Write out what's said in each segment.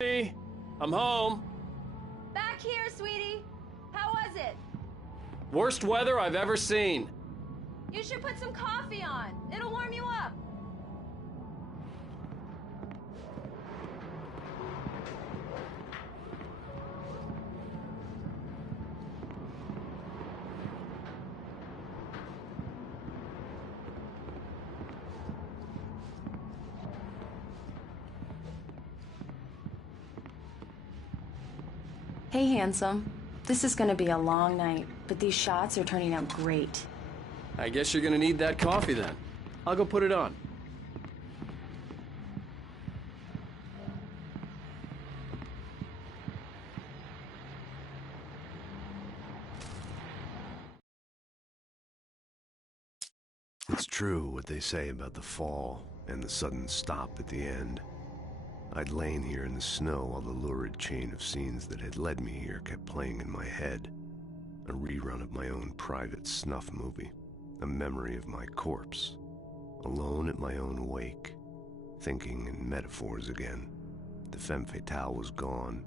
Hey, I'm home. Back here, sweetie. How was it? Worst weather I've ever seen. You should put some coffee on. It'll warm you up. Hey, handsome. This is gonna be a long night, but these shots are turning out great. I guess you're gonna need that coffee then. I'll go put it on. It's true what they say about the fall and the sudden stop at the end. I'd lain here in the snow while the lurid chain of scenes that had led me here kept playing in my head. A rerun of my own private snuff movie, a memory of my corpse, alone at my own wake, thinking in metaphors again. The femme fatale was gone,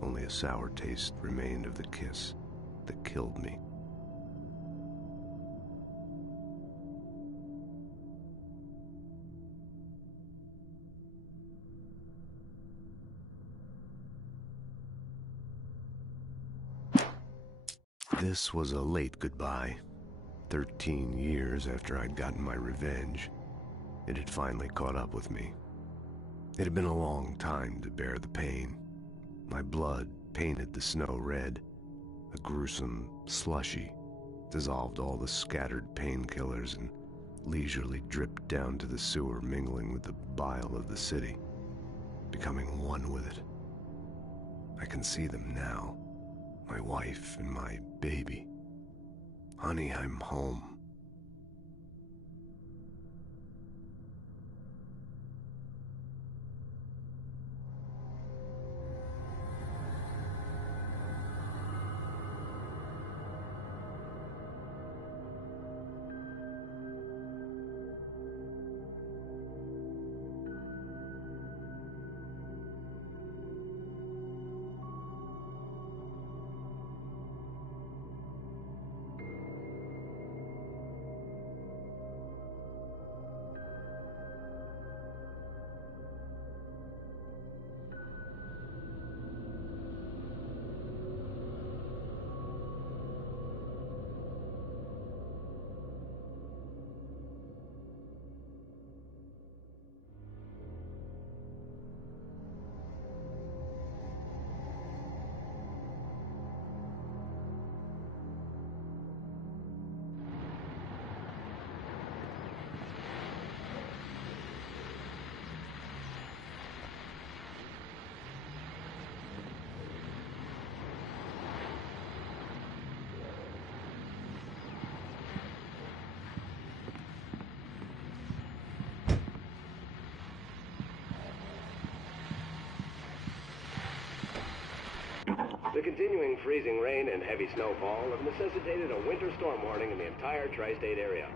only a sour taste remained of the kiss that killed me. This was a late goodbye. 13 years after I'd gotten my revenge, it had finally caught up with me. It had been a long time to bear the pain. My blood painted the snow red. A gruesome slushy dissolved all the scattered painkillers and leisurely dripped down to the sewer, mingling with the bile of the city, becoming one with it. I can see them now. My wife and my baby. Honey, I'm home. The continuing freezing rain and heavy snowfall have necessitated a winter storm warning in the entire tri-state area.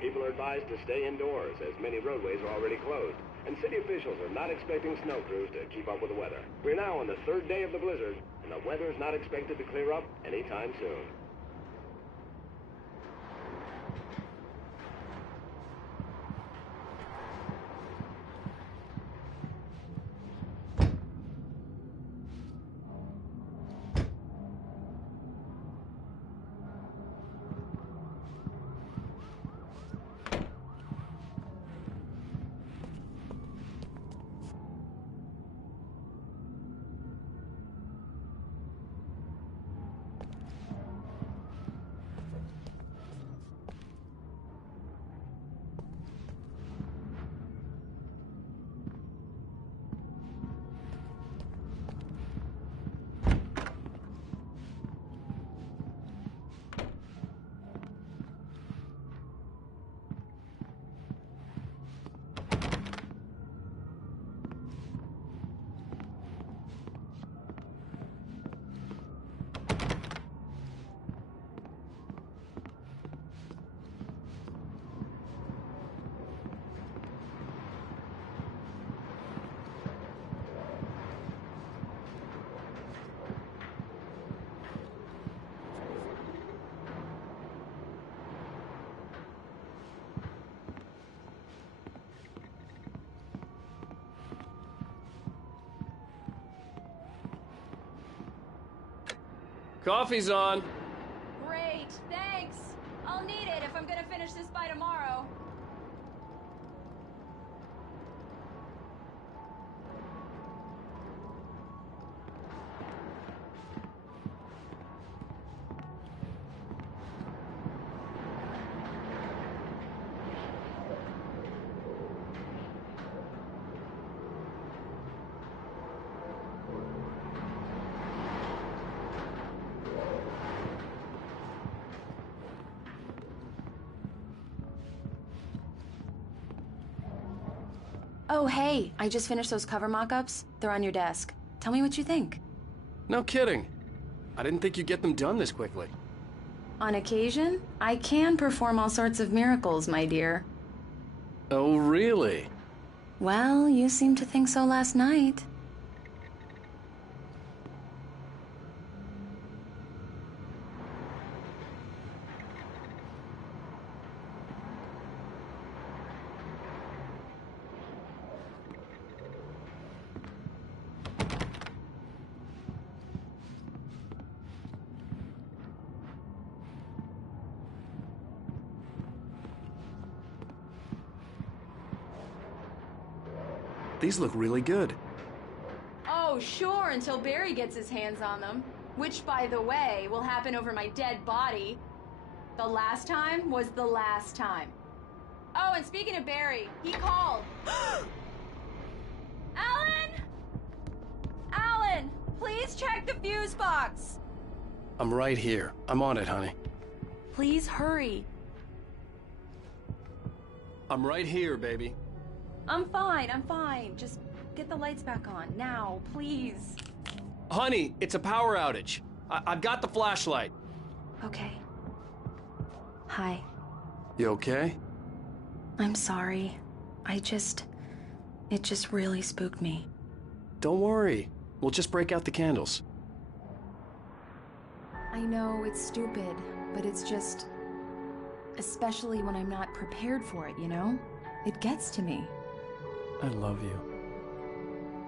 People are advised to stay indoors as many roadways are already closed, and city officials are not expecting snow crews to keep up with the weather. We're now on the third day of the blizzard, and the weather is not expected to clear up anytime soon. Coffee's on. Great, thanks. I'll need it if I'm gonna finish this by tomorrow. Oh, hey, I just finished those cover mock-ups. They're on your desk. Tell me what you think. No kidding. I didn't think you'd get them done this quickly. On occasion, I can perform all sorts of miracles, my dear. Oh, really? Well, you seemed to think so last night. These look really good. Oh, sure, until Barry gets his hands on them. Which, by the way, will happen over my dead body. The last time was the last time. Oh, and speaking of Barry, he called. Alan! Alan, please check the fuse box. I'm right here. I'm on it, honey. Please hurry. I'm right here, baby. I'm fine, I'm fine. Just get the lights back on, now, please. Honey, it's a power outage. I've got the flashlight. Okay. Hi. You okay? I'm sorry. It just really spooked me. Don't worry. We'll just break out the candles. I know it's stupid, but it's just... especially when I'm not prepared for it, you know? It gets to me. I love you.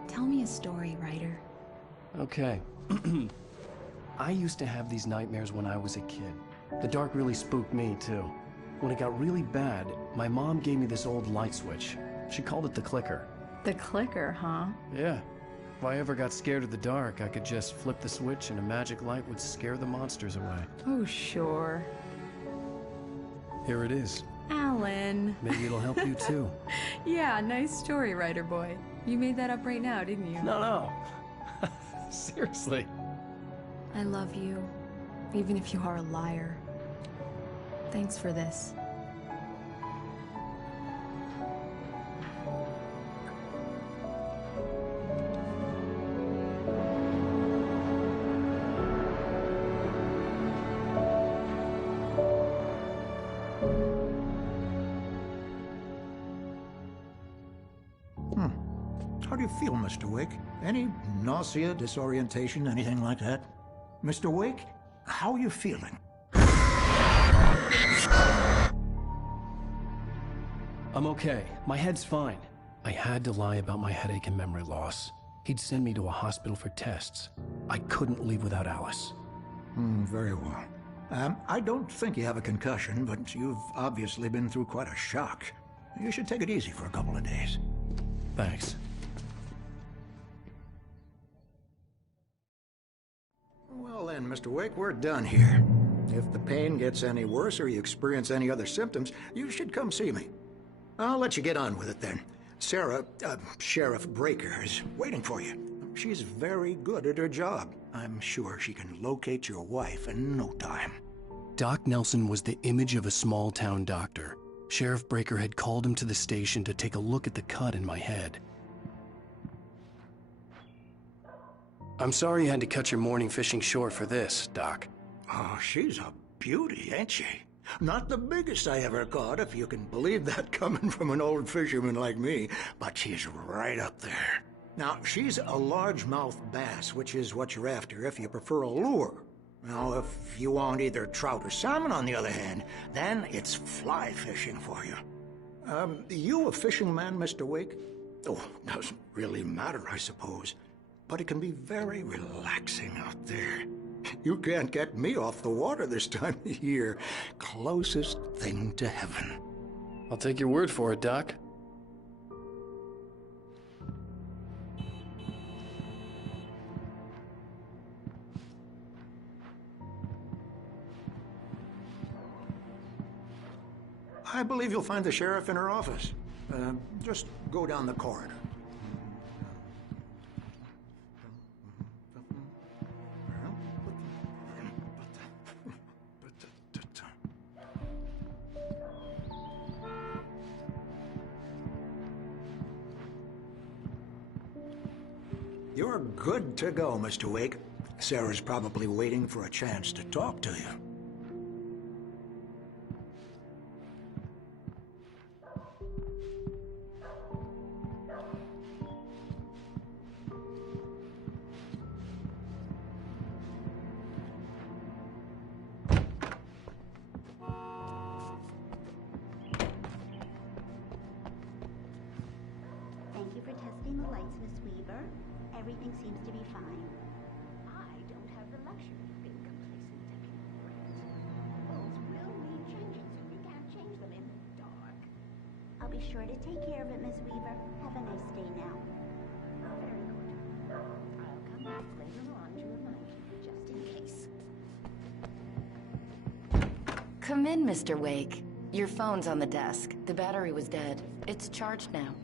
Tell me a story, writer. Okay. I used to have these nightmares when I was a kid. The dark really spooked me, too. When it got really bad, my mom gave me this old light switch. She called it the clicker. The clicker, huh? Yeah. If I ever got scared of the dark, I could just flip the switch and a magic light would scare the monsters away. Oh, sure. Here it is. Alan. Maybe it'll help you, too. Yeah, nice story, writer boy. You made that up right now, didn't you? No. Seriously. I love you, even if you are a liar. Thanks for this. How do you feel, Mr. Wake? Any nausea, disorientation, anything like that? Mr. Wake, how are you feeling? I'm okay. My head's fine. I had to lie about my headache and memory loss. He'd send me to a hospital for tests. I couldn't leave without Alice. Very well. I don't think you have a concussion, but you've obviously been through quite a shock. You should take it easy for a couple of days. Thanks. Well then, Mr. Wake, we're done here. If the pain gets any worse or you experience any other symptoms, you should come see me. I'll let you get on with it then. Sarah, Sheriff Breaker, is waiting for you. She's very good at her job. I'm sure she can locate your wife in no time. Doc Nelson was the image of a small-town doctor. Sheriff Breaker had called him to the station to take a look at the cut in my head. I'm sorry you had to cut your morning fishing short for this, Doc. Oh, she's a beauty, ain't she? Not the biggest I ever caught, if you can believe that coming from an old fisherman like me, but she's right up there. Now, she's a largemouth bass, which is what you're after if you prefer a lure. Now, if you want either trout or salmon, on the other hand, then it's fly fishing for you. You a fishing man, Mr. Wake? Oh, doesn't really matter, I suppose. But it can be very relaxing out there. You can't get me off the water this time of year. Closest thing to heaven. I'll take your word for it, Doc. I believe you'll find the sheriff in her office. Just go down the corridor. You're good to go, Mr. Wake. Sarah's probably waiting for a chance to talk to you. Thank you for testing the lights, Miss Weaver. Everything seems to be fine. I don't have the luxury of being complacent, taking breaks. Bulbs will need changing, so you can't change them in the dark. I'll be sure to take care of it, Miss Weaver. Have a nice day now. Very good. I'll come back later on to remind you, just in case. Come in, Mr. Wake. Your phone's on the desk. The battery was dead. It's charged now.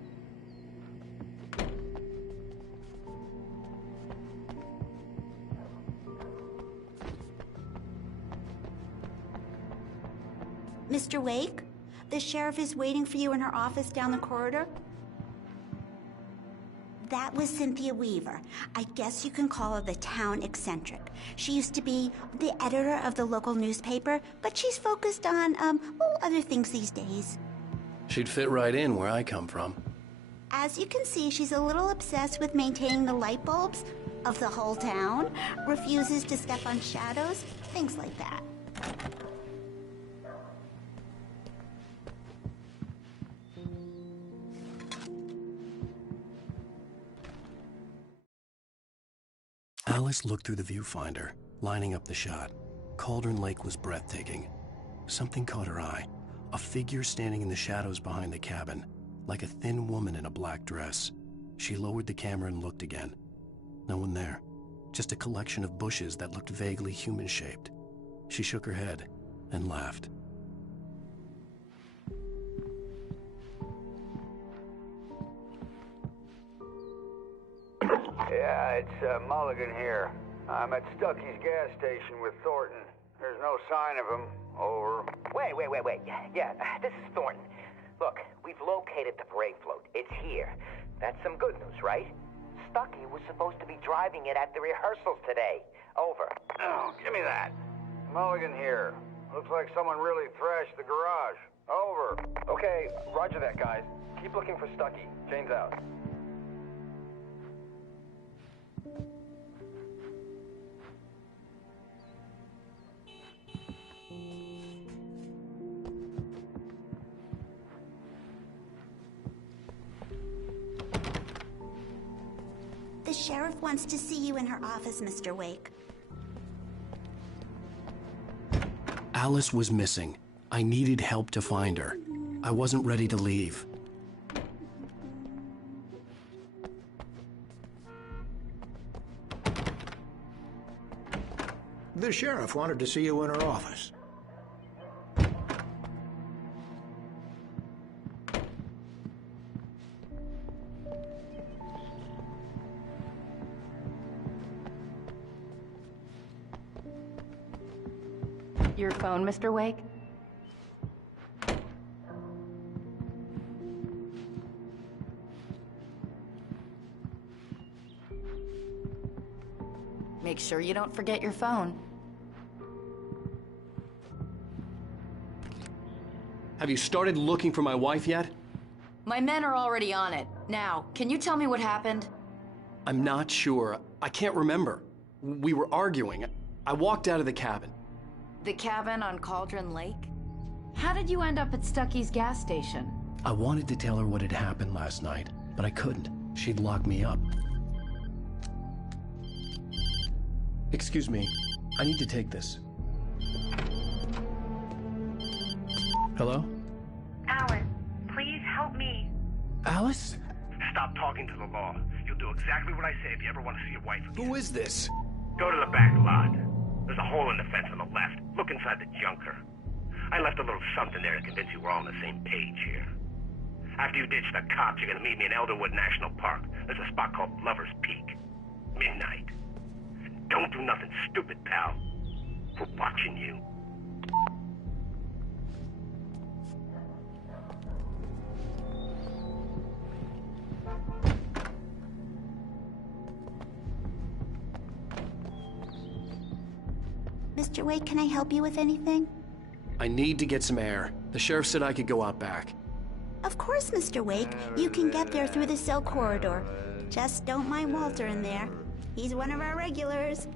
Mr. Wake, the sheriff is waiting for you in her office down the corridor. That was Cynthia Weaver. I guess you can call her the town eccentric. She used to be the editor of the local newspaper, but she's focused on, other things these days. She'd fit right in where I come from. As you can see, she's a little obsessed with maintaining the light bulbs of the whole town, refuses to step on shadows, things like that. Alice looked through the viewfinder, lining up the shot. Cauldron Lake was breathtaking. Something caught her eye. A figure standing in the shadows behind the cabin, like a thin woman in a black dress. She lowered the camera and looked again. No one there. Just a collection of bushes that looked vaguely human-shaped. She shook her head and laughed. Yeah, it's Mulligan here. I'm at Stucky's gas station with Thornton. There's no sign of him. Over. Wait. Yeah, this is Thornton. Look, we've located the brake float. It's here. That's some good news, right? Stucky was supposed to be driving it at the rehearsals today. Over. Oh, give me that. Mulligan here. Looks like someone really thrashed the garage. Over. Okay, roger that, guys. Keep looking for Stucky. Jane's out. The sheriff wants to see you in her office, Mr. Wake. Alice was missing. I needed help to find her. I wasn't ready to leave. The sheriff wanted to see you in her office. Your phone, Mr. Wake? Make sure you don't forget your phone. Have you started looking for my wife yet? My men are already on it. Now, can you tell me what happened? I'm not sure. I can't remember. We were arguing. I walked out of the cabin. The cabin on Cauldron Lake? How did you end up at Stucky's gas station? I wanted to tell her what had happened last night, but I couldn't. She'd lock me up. Excuse me, I need to take this. Hello? Alan, please help me. Alice? Stop talking to the law. You'll do exactly what I say if you ever want to see your wife again. Who is this? Go to the back lot. There's a hole in the fence on the left. Look inside the junker. I left a little something there to convince you we're all on the same page here. After you ditch the cops, you're gonna meet me in Elderwood National Park. There's a spot called Lover's Peak. Midnight. Don't do nothing stupid, pal. We're watching you. Mr. Wake, can I help you with anything? I need to get some air. The sheriff said I could go out back. Of course, Mr. Wake. You can get there through the cell corridor. Just don't mind Walter in there. He's one of our regulars.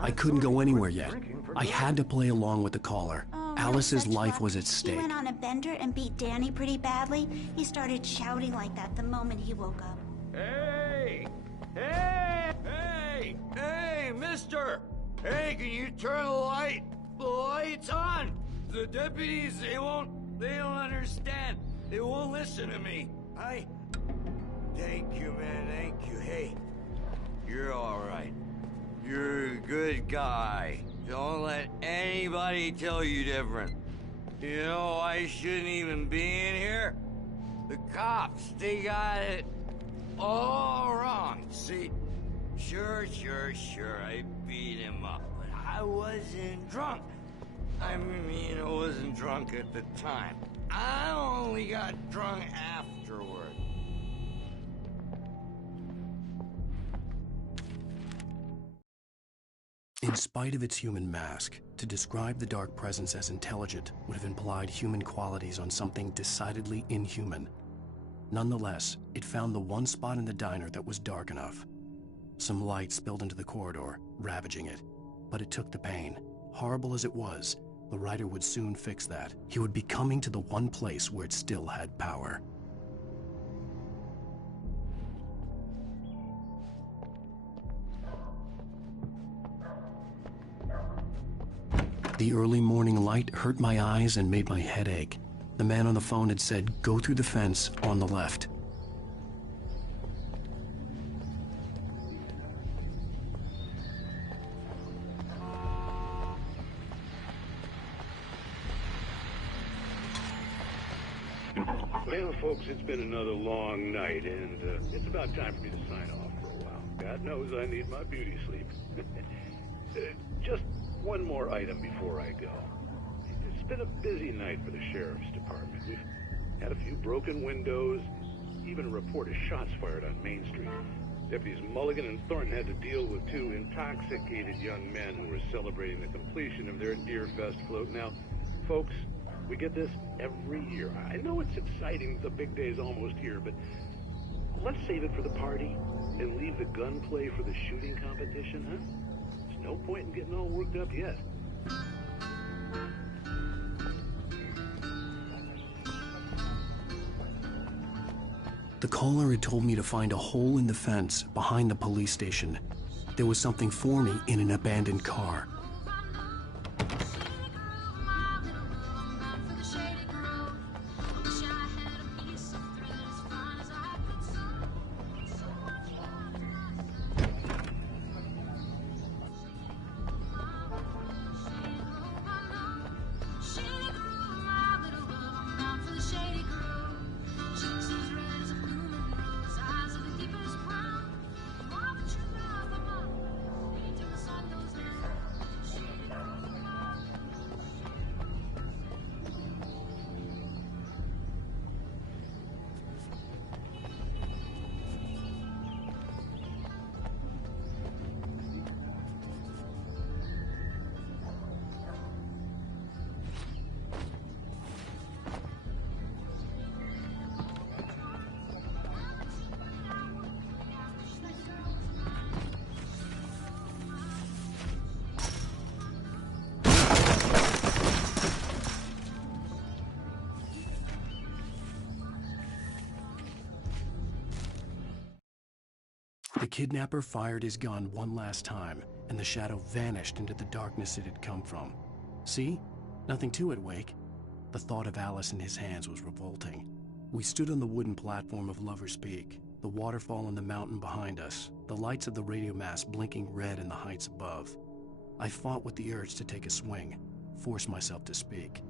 I couldn't go anywhere yet. I had to play along with the caller. Oh, Alice's such life luck. was at He stake. went on a bender and beat Danny pretty badly. He started shouting like that the moment he woke up. Hey! Hey! Hey! Hey, mister! Hey, can you turn the light? The light's on! The deputies, they don't understand. They won't listen to me. Thank you, man, thank you. Hey, you're all right. You're a good guy. Don't let anybody tell you different. You know, I shouldn't even be in here. The cops, they got it all wrong. See, sure, I beat him up, but I wasn't drunk. I mean, I wasn't drunk at the time. I only got drunk afterward. In spite of its human mask, to describe the dark presence as intelligent would have implied human qualities on something decidedly inhuman. Nonetheless, it found the one spot in the diner that was dark enough. Some light spilled into the corridor, ravaging it. But it took the pain. Horrible as it was, the writer would soon fix that. He would be coming to the one place where it still had power. The early morning light hurt my eyes and made my head ache. The man on the phone had said, "Go through the fence on the left." Well, folks, it's been another long night, and it's about time for me to sign off for a while. God knows I need my beauty sleep. Just one more item before I go. It's been a busy night for the sheriff's department. We've had a few broken windows, even a report of shots fired on Main Street. Deputies Mulligan and Thornton had to deal with two intoxicated young men who were celebrating the completion of their Deer Fest float. Now, folks, we get this every year. I know it's exciting, the big day's almost here, but let's save it for the party and leave the gunplay for the shooting competition, huh? There's no point in getting all worked up yet. The caller had told me to find a hole in the fence behind the police station. There was something for me in an abandoned car. The kidnapper fired his gun one last time, and the shadow vanished into the darkness it had come from. See? Nothing to it, Wake. The thought of Alice in his hands was revolting. We stood on the wooden platform of Lover's Peak, the waterfall on the mountain behind us, the lights of the radio mast blinking red in the heights above. I fought with the urge to take a swing, force myself to speak.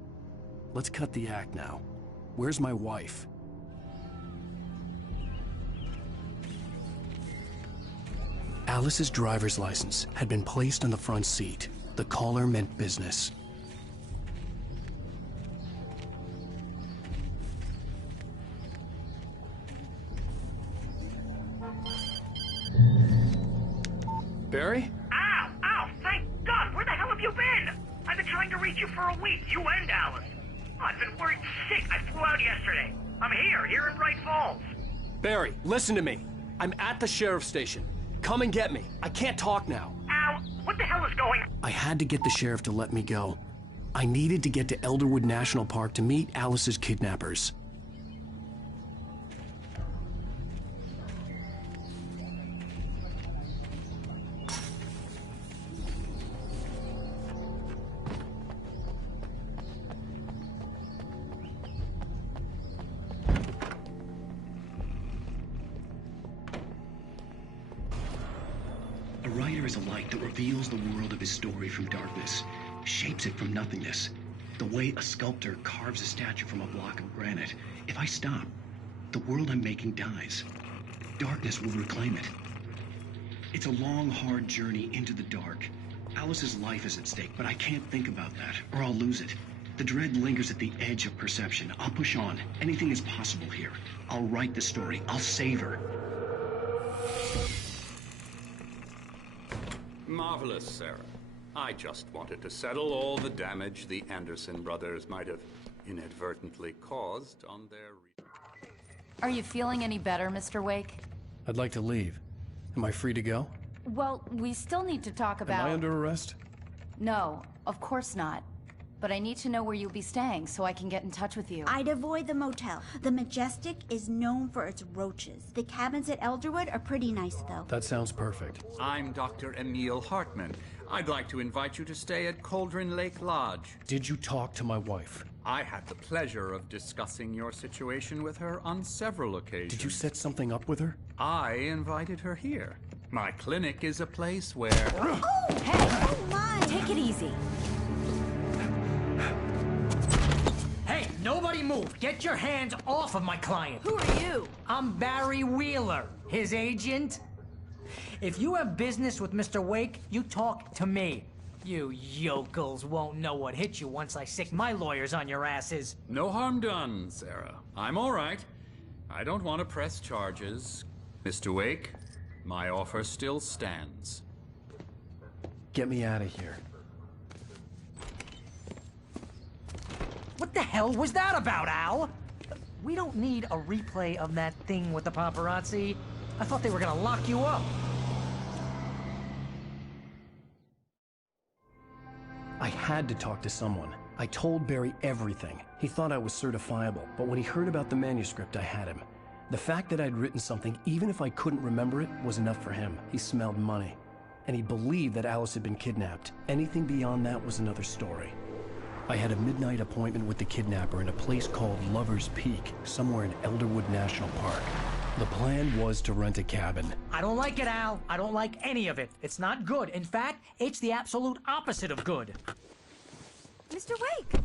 Let's cut the act now. Where's my wife? Alice's driver's license had been placed on the front seat. The caller meant business. Barry? Ow! Ow! Thank God! Where the hell have you been? I've been trying to reach you for a week, you and Alice. Oh, I've been worried sick. I flew out yesterday. I'm here in Bright Falls. Barry, listen to me. I'm at the sheriff's station. Come and get me. I can't talk now. Ow! What the hell is going on? I had to get the sheriff to let me go. I needed to get to Elderwood National Park to meet Alice's kidnappers. A writer is a light that reveals the world of his story from darkness, shapes it from nothingness. The way a sculptor carves a statue from a block of granite. If I stop, the world I'm making dies. Darkness will reclaim it. It's a long, hard journey into the dark. Alice's life is at stake, but I can't think about that, or I'll lose it. The dread lingers at the edge of perception. I'll push on. Anything is possible here. I'll write the story. I'll save her. Marvelous, Sarah. I just wanted to settle all the damage the Anderson brothers might have inadvertently caused on their... Are you feeling any better, Mr. Wake? I'd like to leave. Am I free to go? Well, we still need to talk about... Am I under arrest? No, of course not. But I need to know where you'll be staying so I can get in touch with you. I'd avoid the motel. The Majestic is known for its roaches. The cabins at Elderwood are pretty nice, though. That sounds perfect. I'm Dr. Emil Hartman. I'd like to invite you to stay at Cauldron Lake Lodge. Did you talk to my wife? I had the pleasure of discussing your situation with her on several occasions. Did you set something up with her? I invited her here. My clinic is a place where... Oh! Hey! Oh, my! Take it easy. Hey, nobody move! Get your hands off of my client! Who are you? I'm Barry Wheeler, his agent. If you have business with Mr. Wake, you talk to me. You yokels won't know what hit you once I sick my lawyers on your asses. No harm done, Sarah. I'm all right. I don't want to press charges. Mr. Wake, my offer still stands. Get me out of here. What the hell was that about, Al? We don't need a replay of that thing with the paparazzi. I thought they were gonna lock you up. I had to talk to someone. I told Barry everything. He thought I was certifiable, but when he heard about the manuscript, I had him. The fact that I'd written something, even if I couldn't remember it, was enough for him. He smelled money. And he believed that Alice had been kidnapped. Anything beyond that was another story. I had a midnight appointment with the kidnapper in a place called Lover's Peak, somewhere in Elderwood National Park. The plan was to rent a cabin. I don't like it, Al. I don't like any of it. It's not good. In fact, it's the absolute opposite of good. Mr. Wake!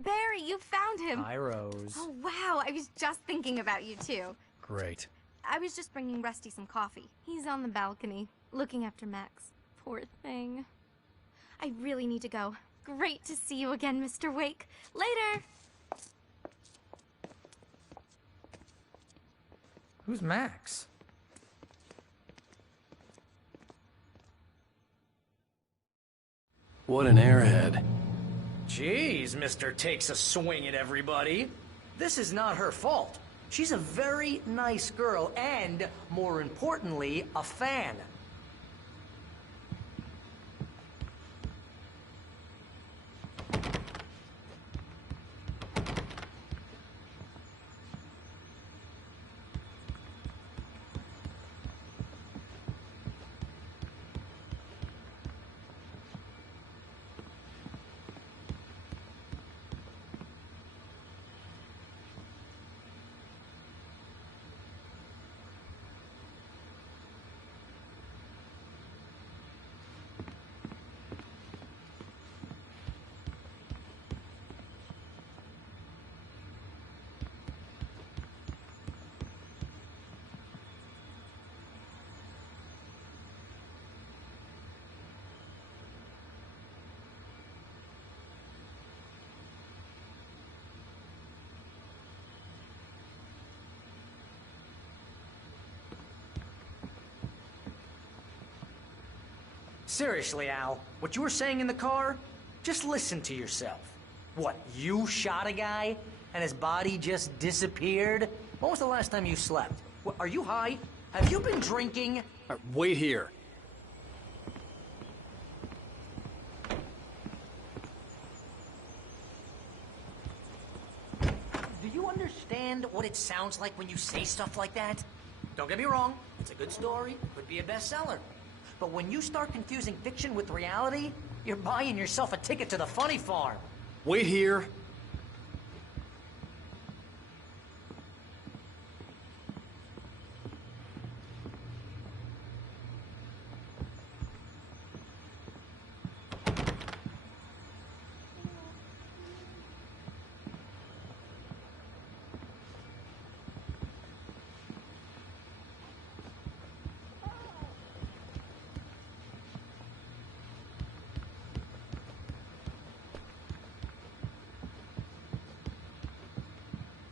Barry, you found him. Hi, Rose. Oh, wow. I was just thinking about you, too. Great. I was just bringing Rusty some coffee. He's on the balcony, looking after Max. Poor thing. I really need to go. Great to see you again, Mr. Wake. Later! Who's Max? What an airhead. Jeez, Mr. Takes a swing at everybody. This is not her fault. She's a very nice girl and, more importantly, a fan. Seriously, Al, what you were saying in the car, just listen to yourself. What, you shot a guy and his body just disappeared? When was the last time you slept? What, are you high? Have you been drinking? Wait here. Do you understand what it sounds like when you say stuff like that? Don't get me wrong, it's a good story, could be a bestseller. But when you start confusing fiction with reality, you're buying yourself a ticket to the funny farm. Wait here.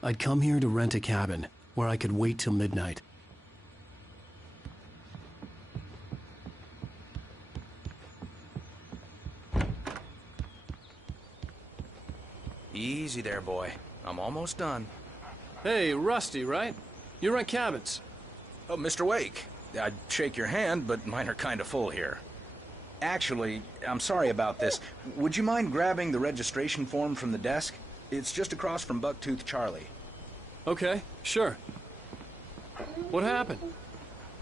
I'd come here to rent a cabin, where I could wait till midnight. Easy there, boy. I'm almost done. Hey, Rusty, right? You rent cabins. Oh, Mr. Wake. I'd shake your hand, but mine are kind of full here. Actually, I'm sorry about this. Would you mind grabbing the registration form from the desk? It's just across from Bucktooth Charlie. Okay, sure. What happened?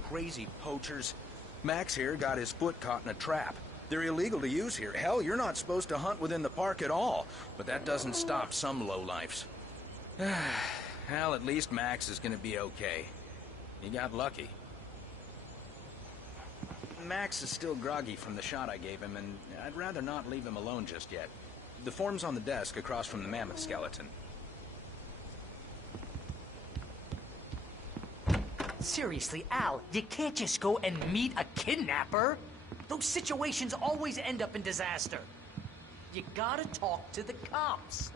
Crazy poachers. Max here got his foot caught in a trap. They're illegal to use here. Hell, you're not supposed to hunt within the park at all. But that doesn't stop some lowlifes. Well, at least Max is gonna be okay. He got lucky. Max is still groggy from the shot I gave him, and I'd rather not leave him alone just yet. The form's on the desk across from the mammoth skeleton. Seriously, Al, you can't just go and meet a kidnapper. Those situations always end up in disaster. You gotta talk to the cops.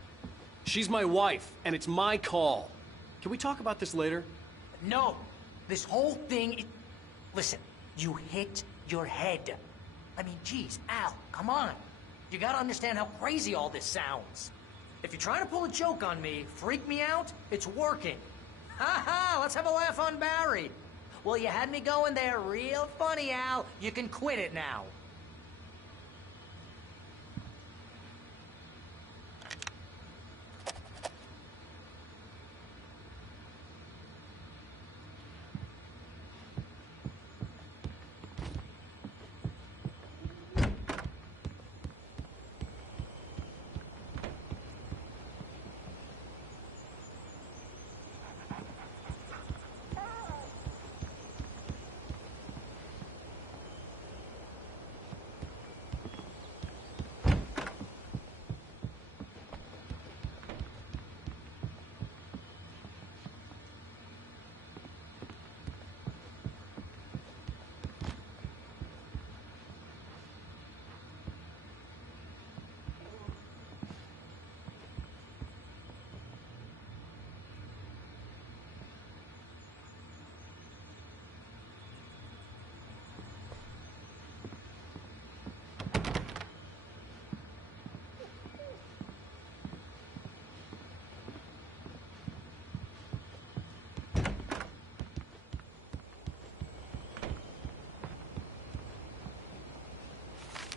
She's my wife, and it's my call. Can we talk about this later? No. This whole thing... Listen, you hit your head. I mean, geez, Al, come on. You gotta understand how crazy all this sounds. If you're trying to pull a joke on me, freak me out, it's working. Ha ha, let's have a laugh on Barry. Well, you had me going there real funny, Al. You can quit it now.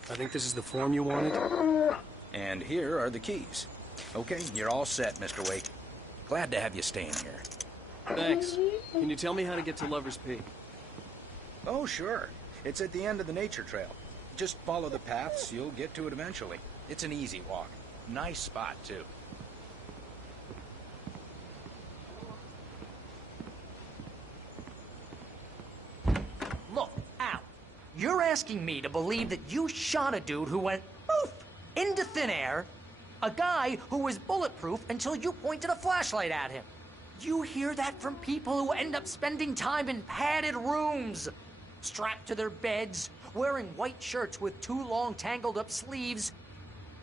I think this is the form you wanted. And here are the keys. Okay, you're all set, Mr. Wake. Glad to have you staying here. Thanks. Can you tell me how to get to Lover's Peak? Oh, sure. It's at the end of the nature trail. Just follow the paths, you'll get to it eventually. It's an easy walk. Nice spot, too. Look, Al, you're asking me to believe that you shot a dude who went poof into thin air, a guy who was bulletproof until you pointed a flashlight at him. You hear that from people who end up spending time in padded rooms, strapped to their beds, wearing white shirts with too long tangled up sleeves,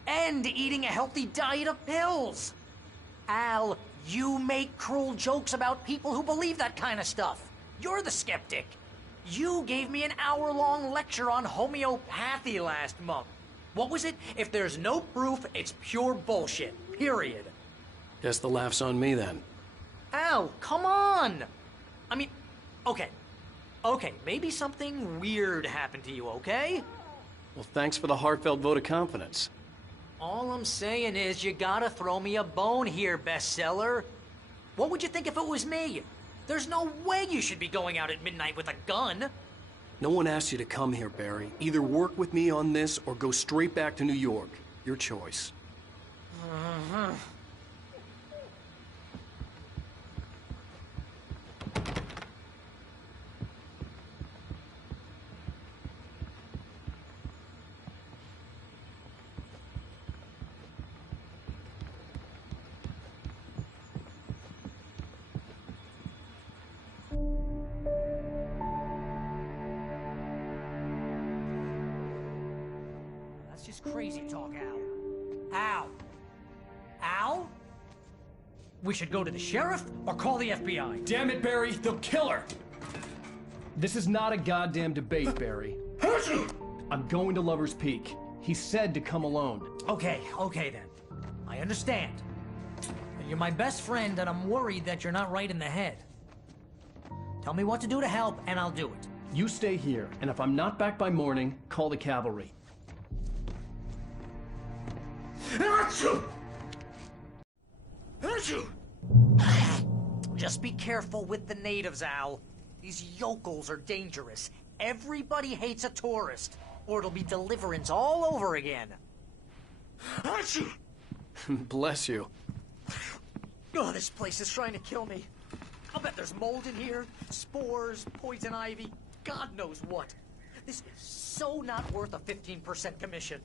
and eating a healthy diet of pills. Al, you make cruel jokes about people who believe that kind of stuff. You're the skeptic. You gave me an hour-long lecture on homeopathy last month. What was it? If there's no proof, it's pure bullshit. Period. Guess the laugh's on me then. Al, come on! I mean, okay. Okay, maybe something weird happened to you, okay? Well, thanks for the heartfelt vote of confidence. All I'm saying is you gotta throw me a bone here, bestseller. What would you think if it was me? There's no way you should be going out at midnight with a gun. No one asked you to come here, Barry. Either work with me on this or go straight back to New York. Your choice. That's just crazy talk, Al. Al? Al? We should go to the sheriff or call the FBI. Damn it, Barry, they'll kill her! This is not a goddamn debate, Barry. I'm going to Lover's Peak. He said to come alone. Okay then. I understand. You're my best friend, and I'm worried that you're not right in the head. Tell me what to do to help, and I'll do it. You stay here, and if I'm not back by morning, call the cavalry. Just be careful with the natives, Al. These yokels are dangerous. Everybody hates a tourist, or it'll be Deliverance all over again. Bless you. Oh, this place is trying to kill me. I'll bet there's mold in here, spores, poison ivy, God knows what. This is so not worth a 15% commission.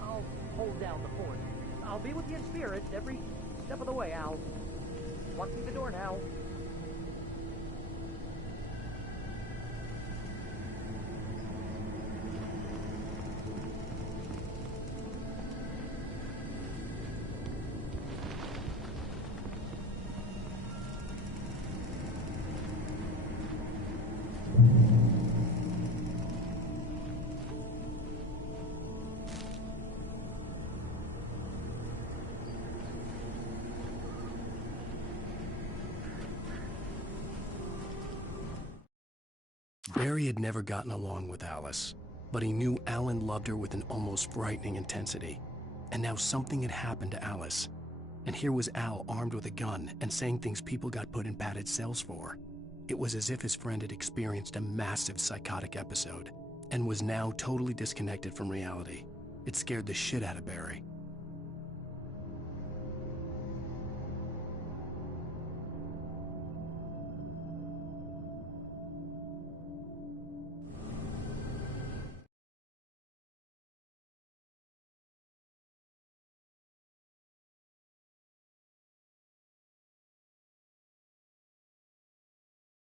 I'll hold down the fort. I'll be with you in spirit every step of the way, Al. Walk through the door now. Barry had never gotten along with Alice, but he knew Alan loved her with an almost frightening intensity. And now something had happened to Alice. And here was Al armed with a gun and saying things people got put in padded cells for. It was as if his friend had experienced a massive psychotic episode and was now totally disconnected from reality. It scared the shit out of Barry.